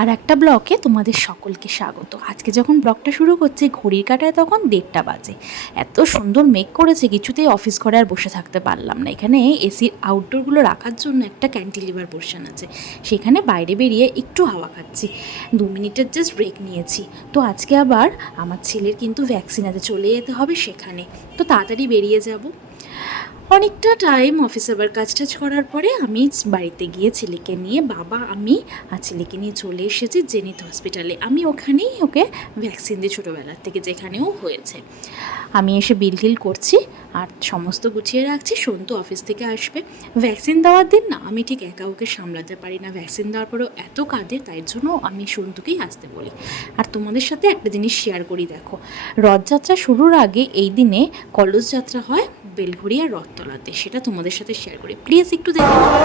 আর একটা ব্লকে তোমাদের সকলকে স্বাগত। আজকে যখন ব্লগটা শুরু করছি ঘড়ির কাঁটায় তখন 1:30 বাজে। এত সুন্দর মেঘ করেছে, কিছুতেই অফিস ঘরে আর বসে থাকতে পারলাম না। এখানে এসির আউটডোরগুলো রাখার জন্য একটা ক্যান্টিলিভার পোর্শন আছে, সেখানে বাইরে বেরিয়ে একটু হাওয়া খাচ্ছি। 2 মিনিটের জাস্ট ব্রেক নিয়েছি। তো আজকে আবার আমার ছেলের কিন্তু ভ্যাকসিন আছে, চলে যেতে হবে সেখানে। তো তাড়াতাড়ি বেরিয়ে যাব। অনেকটা টাইম অফিস আবার কাজ টাজ করার পরে আমি বাড়িতে গিয়ে ছেলেকে নিয়ে, বাবা আমি আর ছেলেকে নিয়ে চলে এসেছি জেনিথ হসপিটালে। আমি ওখানেই ওকে ভ্যাকসিন দিই ছোটোবেলার থেকে, যেখানেও হয়েছে। আমি এসে বিল টিল করছি আর সমস্ত গুছিয়ে রাখছি। সন্তু অফিস থেকে আসবে। ভ্যাকসিন দেওয়ার দিন না আমি ঠিক একা ওকে সামলাতে পারি না, ভ্যাকসিন দেওয়ার পরেও এত কাঁদে, তাই জন্য আমি সন্তুকেই আসতে বলি। আর তোমাদের সাথে একটা জিনিস শেয়ার করি, দেখো রথযাত্রা শুরুর আগে এই দিনে কলস যাত্রা হয় বেলঘড়িয়া রথতলাতে, সেটা তোমাদের সাথে শেয়ার করি, প্লিজ একটু দেখে নাও।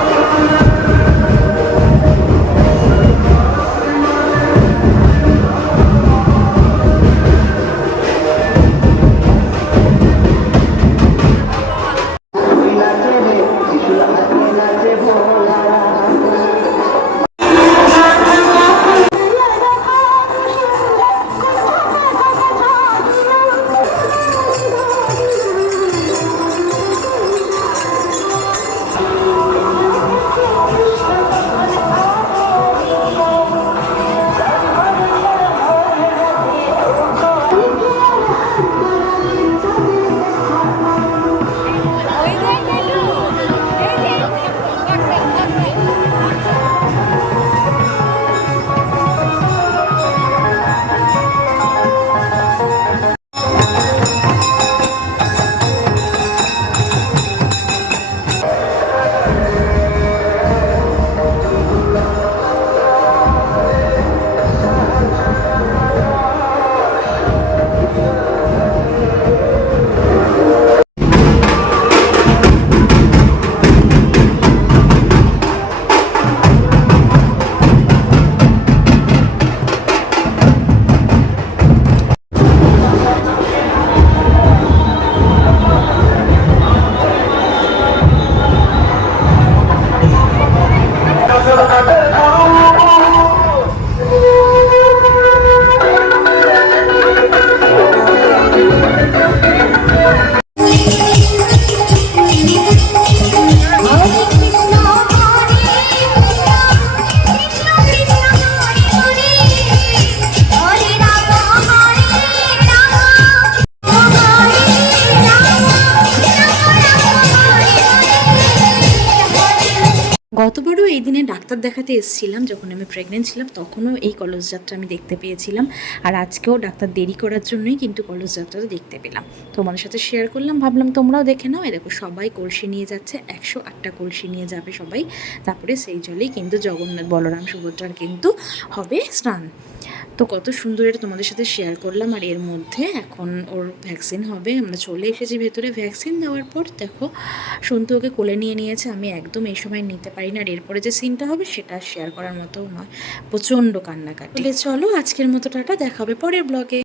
গতবারও এই দিনে ডাক্তার দেখাতে এসেছিলাম, যখন আমি প্রেগনেন্ট ছিলাম তখনও এই কলস যাত্রা আমি দেখতে পেয়েছিলাম। আর আজকেও ডাক্তার দেরি করার জন্যই কিন্তু কলস যাত্রাটা দেখতে পেলাম। তোমাদের সাথে শেয়ার করলাম, ভাবলাম তোমরাও দেখে নাও। এই দেখো সবাই কলসি নিয়ে যাচ্ছে, 108টা কলসি নিয়ে যাবে সবাই। তারপরে সেই জলেই কিন্তু জগন্নাথ বলরাম সুভদ্রার কিন্তু হবে স্নান। তো কত সুন্দর এটা তোমাদের সাথে শেয়ার করলাম। আর এর মধ্যে এখন ওর ভ্যাকসিন হবে, আমরা চলে এসেছি ভেতরে। ভ্যাকসিন দেওয়ার পর দেখো সন্তু ওকে কোলে নিয়ে নিয়েছে। আমি একদম এই সময় নিতে পারি না, আর এরপরে যে সিনটা হবে সেটা শেয়ার করার মতো নয়, প্রচণ্ড কান্নাকাটি। চলো আজকের মতো টাটা, দেখা হবে পরের ব্লগে।